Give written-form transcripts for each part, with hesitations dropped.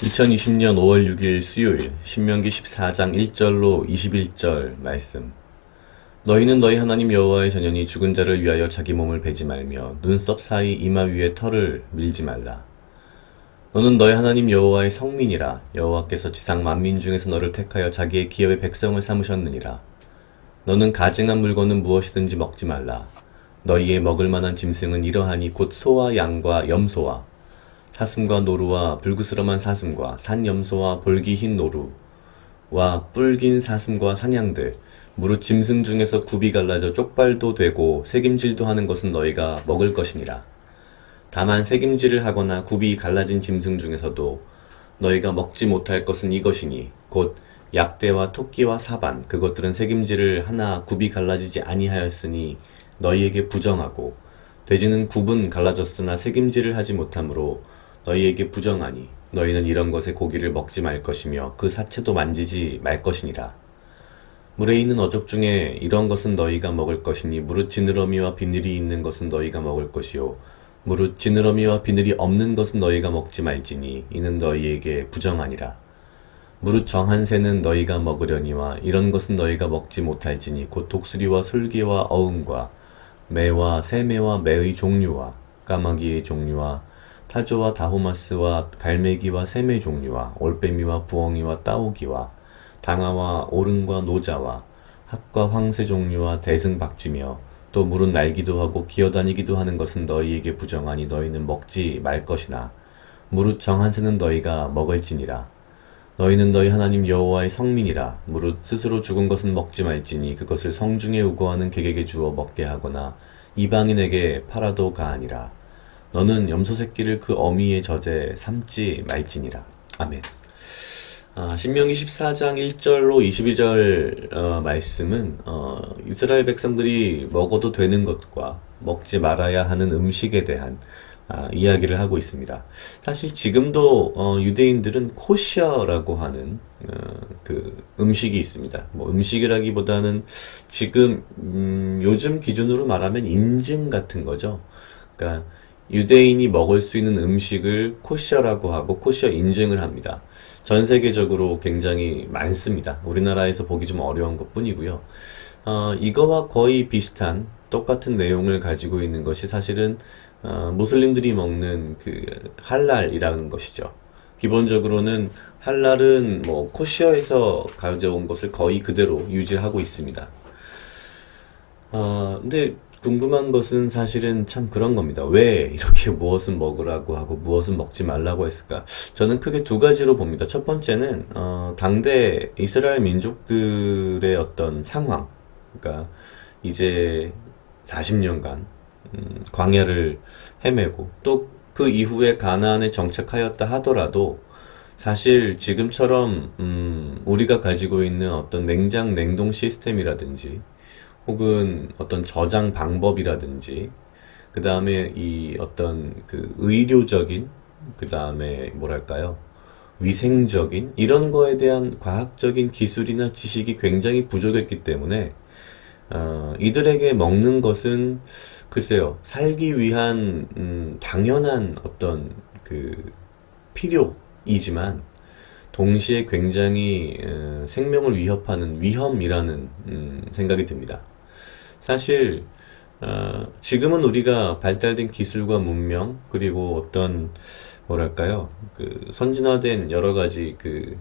2020년 5월 6일 수요일 신명기 14장 1절로 21절 말씀. 너희는 너희 하나님 여호와의 전연이 죽은 자를 위하여 자기 몸을 베지 말며 눈썹 사이 이마 위에 털을 밀지 말라. 너는 너희 하나님 여호와의 성민이라. 여호와께서 지상 만민 중에서 너를 택하여 자기의 기업의 백성을 삼으셨느니라. 너는 가증한 물건은 무엇이든지 먹지 말라. 너희의 먹을 만한 짐승은 이러하니 곧 소와 양과 염소와 사슴과 노루와 불구스름한 사슴과 산염소와 볼기 흰 노루와 뿔긴 사슴과 사냥들 무릇 짐승 중에서 굽이 갈라져 쪽발도 되고 새김질도 하는 것은 너희가 먹을 것이니라. 다만 새김질을 하거나 굽이 갈라진 짐승 중에서도 너희가 먹지 못할 것은 이것이니 곧 약대와 토끼와 사반 그것들은 새김질을 하나 굽이 갈라지지 아니하였으니 너희에게 부정하고 돼지는 굽은 갈라졌으나 새김질을 하지 못하므로 너희에게 부정하니 너희는 이런 것의 고기를 먹지 말 것이며 그 사체도 만지지 말 것이니라. 물에 있는 어족 중에 이런 것은 너희가 먹을 것이니 무릇 지느러미와 비늘이 있는 것은 너희가 먹을 것이요 무릇 지느러미와 비늘이 없는 것은 너희가 먹지 말지니 이는 너희에게 부정하니라. 무릇 정한 새는 너희가 먹으려니와 이런 것은 너희가 먹지 못할지니 곧 독수리와 솔개와 어음과 매와 새매와 매의 종류와 까마귀의 종류와 타조와 다호마스와 갈매기와 새매 종류와 올빼미와 부엉이와 따오기와 당아와 오름과 노자와 학과 황새 종류와 대승박쥐며 또 물은 날기도 하고 기어다니기도 하는 것은 너희에게 부정하니 너희는 먹지 말 것이나 무릇 정한 새는 너희가 먹을지니라. 너희는 너희 하나님 여호와의 성민이라. 무릇 스스로 죽은 것은 먹지 말지니 그것을 성중에 우거하는 객에게 주어 먹게 하거나 이방인에게 팔아도 가하니라. 너는 염소 새끼를 그 어미의 젖에 삶지 말지니라. 아멘. 신명기 14장 1절로 21절 말씀은 이스라엘 백성들이 먹어도 되는 것과 먹지 말아야 하는 음식에 대한 이야기를 하고 있습니다. 사실 지금도 유대인들은 코셔라고 하는 그 음식이 있습니다. 뭐 음식이라기보다는 지금 요즘 기준으로 말하면 인증 같은 거죠. 그러니까 유대인이 먹을 수 있는 음식을 코셔라고 하고 코셔 인증을 합니다. 전 세계적으로 굉장히 많습니다. 우리나라에서 보기 좀 어려운 것 뿐이고요. 이거와 거의 비슷한 똑같은 내용을 가지고 있는 것이 사실은 무슬림들이 먹는 그 할랄이라는 것이죠. 기본적으로는 할랄은 뭐 코시어에서 가져온 것을 거의 그대로 유지하고 있습니다. 근데 궁금한 것은 사실은 참 그런 겁니다. 왜 이렇게 무엇은 먹으라고 하고 무엇은 먹지 말라고 했을까? 저는 크게 두 가지로 봅니다. 첫 번째는 당대 이스라엘 민족들의 어떤 상황, 그러니까 이제 40년간 광야를 헤매고 또 그 이후에 가나안에 정착하였다 하더라도 사실 지금처럼 우리가 가지고 있는 어떤 냉장 냉동 시스템이라든지 혹은 어떤 저장 방법이라든지 그 다음에 이 어떤 그 의료적인 그 다음에 뭐랄까요 위생적인 이런 거에 대한 과학적인 기술이나 지식이 굉장히 부족했기 때문에 이들에게 먹는 것은 글쎄요 살기 위한 당연한 어떤 그 필요이지만 동시에 굉장히 생명을 위협하는 위험이라는 생각이 듭니다. 사실 지금은 우리가 발달된 기술과 문명 그리고 어떤 뭐랄까요 그 선진화된 여러 가지 그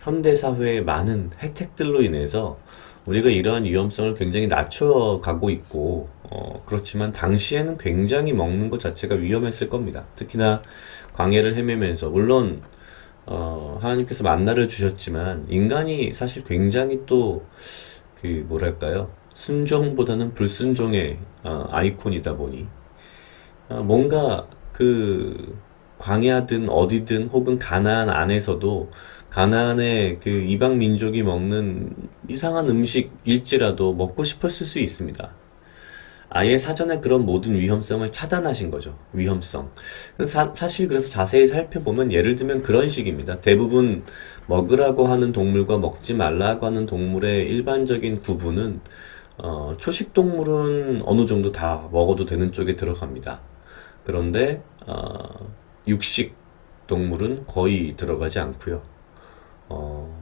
현대 사회의 많은 혜택들로 인해서 우리가 이러한 위험성을 굉장히 낮춰가고 있고 그렇지만 당시에는 굉장히 먹는 것 자체가 위험했을 겁니다. 특히나 광야를 헤매면서 물론 하나님께서 만나를 주셨지만 인간이 사실 굉장히 또 그 뭐랄까요 순종보다는 불순종의 아이콘이다 보니 뭔가 그 광야든 어디든 혹은 가나안 안에서도 가나안의 그 이방 민족이 먹는 이상한 음식일지라도 먹고 싶었을 수 있습니다. 아예 사전에 그런 모든 위험성을 차단하신 거죠. 위험성. 사실 그래서 자세히 살펴보면 예를 들면 그런 식입니다. 대부분 먹으라고 하는 동물과 먹지 말라고 하는 동물의 일반적인 구분은 초식 동물은 어느 정도 다 먹어도 되는 쪽에 들어갑니다. 그런데 육식 동물은 거의 들어가지 않고요. 어,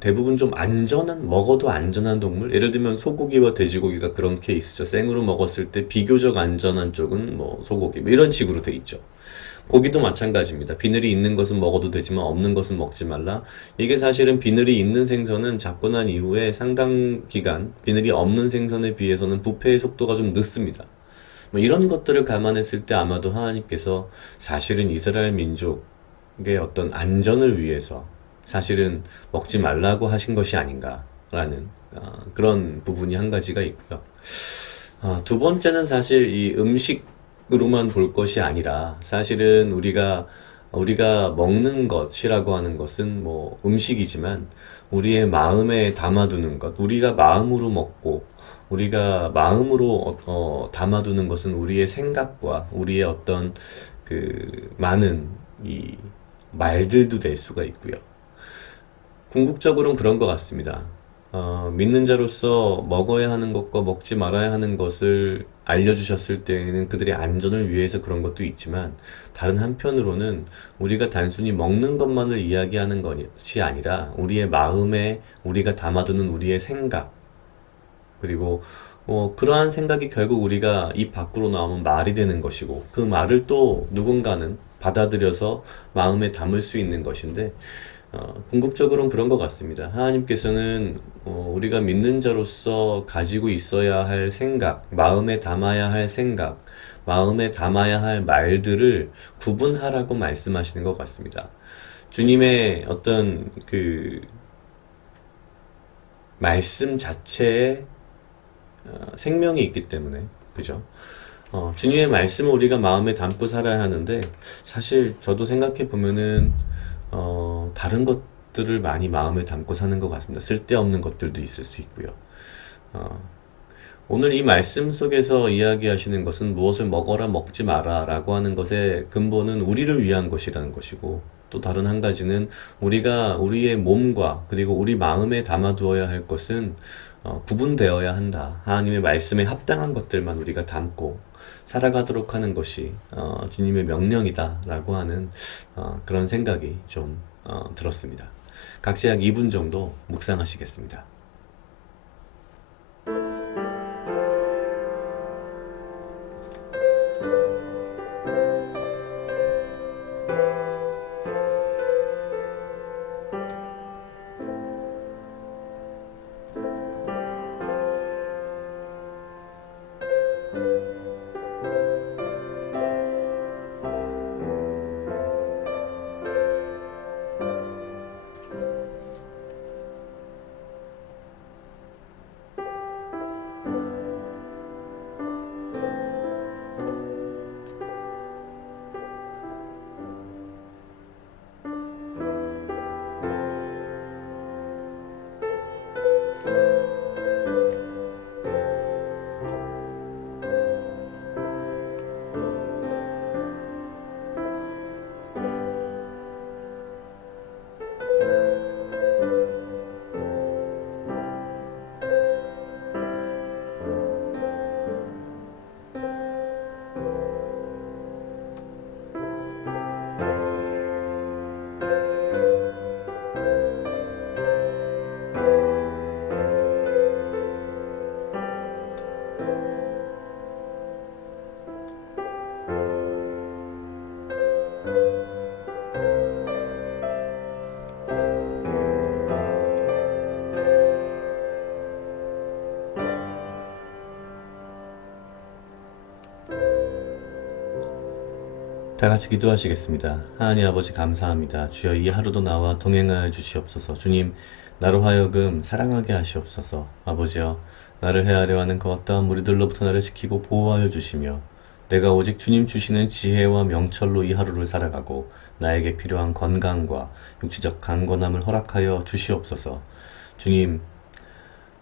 대부분 좀 먹어도 안전한 동물? 예를 들면 소고기와 돼지고기가 그런 케이스죠. 생으로 먹었을 때 비교적 안전한 쪽은 뭐 소고기, 뭐 이런 식으로 돼 있죠. 고기도 마찬가지입니다. 비늘이 있는 것은 먹어도 되지만 없는 것은 먹지 말라. 이게 사실은 비늘이 있는 생선은 잡고 난 이후에 상당 기간 비늘이 없는 생선에 비해서는 부패의 속도가 좀 늦습니다. 뭐 이런 것들을 감안했을 때 아마도 하나님께서 사실은 이스라엘 민족의 어떤 안전을 위해서 사실은 먹지 말라고 하신 것이 아닌가라는 그런 부분이 한 가지가 있고요. 두 번째는 사실 이 음식으로만 볼 것이 아니라 사실은 우리가 먹는 것이라고 하는 것은 뭐 음식이지만 우리의 마음에 담아두는 것, 우리가 마음으로 먹고 우리가 마음으로 담아두는 것은 우리의 생각과 우리의 어떤 그 많은 이 말들도 될 수가 있고요. 궁극적으로는 그런 것 같습니다. 믿는 자로서 먹어야 하는 것과 먹지 말아야 하는 것을 알려주셨을 때에는 그들의 안전을 위해서 그런 것도 있지만, 다른 한편으로는 우리가 단순히 먹는 것만을 이야기하는 것이 아니라 우리의 마음에 우리가 담아두는 우리의 생각, 그리고 그러한 생각이 결국 우리가 입 밖으로 나오면 말이 되는 것이고, 그 말을 또 누군가는 받아들여서 마음에 담을 수 있는 것인데, 궁극적으로는 그런 것 같습니다. 하나님께서는 우리가 믿는 자로서 가지고 있어야 할 생각, 마음에 담아야 할 생각, 마음에 담아야 할 말들을 구분하라고 말씀하시는 것 같습니다. 주님의 어떤 그 말씀 자체에 생명이 있기 때문에, 그죠? 주님의 말씀을 우리가 마음에 담고 살아야 하는데, 사실 저도 생각해 보면은 다른 것들을 많이 마음에 담고 사는 것 같습니다. 쓸데없는 것들도 있을 수 있고요. 어, 오늘 이 말씀 속에서 이야기하시는 것은 무엇을 먹어라 먹지 마라 라고 하는 것의 근본은 우리를 위한 것이라는 것이고, 또 다른 한 가지는 우리가 우리의 몸과 그리고 우리 마음에 담아두어야 할 것은 구분되어야 한다. 하나님의 말씀에 합당한 것들만 우리가 담고 살아가도록 하는 것이 주님의 명령이다라고 하는 그런 생각이 좀 들었습니다. 각자 약 2분 정도 묵상하시겠습니다. 다 같이 기도하시겠습니다. 하나님 아버지 감사합니다. 주여 이 하루도 나와 동행하여 주시옵소서. 주님, 나로 하여금 사랑하게 하시옵소서. 아버지여, 나를 헤아려 하는 그 어떠한 무리들로부터 나를 지키고 보호하여 주시며, 내가 오직 주님 주시는 지혜와 명철로 이 하루를 살아가고 나에게 필요한 건강과 육체적 강건함을 허락하여 주시옵소서. 주님,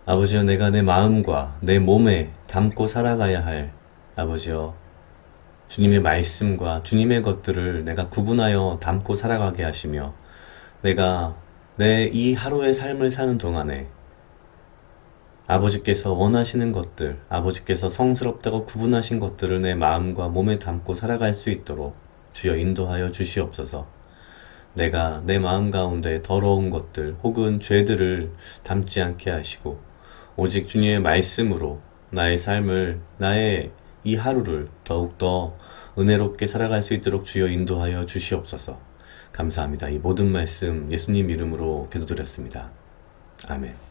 아버지여, 내가 내 마음과 내 몸에 담고 살아가야 할, 아버지여, 주님의 말씀과 주님의 것들을 내가 구분하여 담고 살아가게 하시며, 내가 내 이 하루의 삶을 사는 동안에 아버지께서 원하시는 것들, 아버지께서 성스럽다고 구분하신 것들을 내 마음과 몸에 담고 살아갈 수 있도록 주여 인도하여 주시옵소서. 내가 내 마음 가운데 더러운 것들 혹은 죄들을 담지 않게 하시고 오직 주님의 말씀으로 나의 삶을, 나의 이 하루를 더욱더 은혜롭게 살아갈 수 있도록 주여 인도하여 주시옵소서. 감사합니다. 이 모든 말씀 예수님 이름으로 기도드렸습니다. 아멘.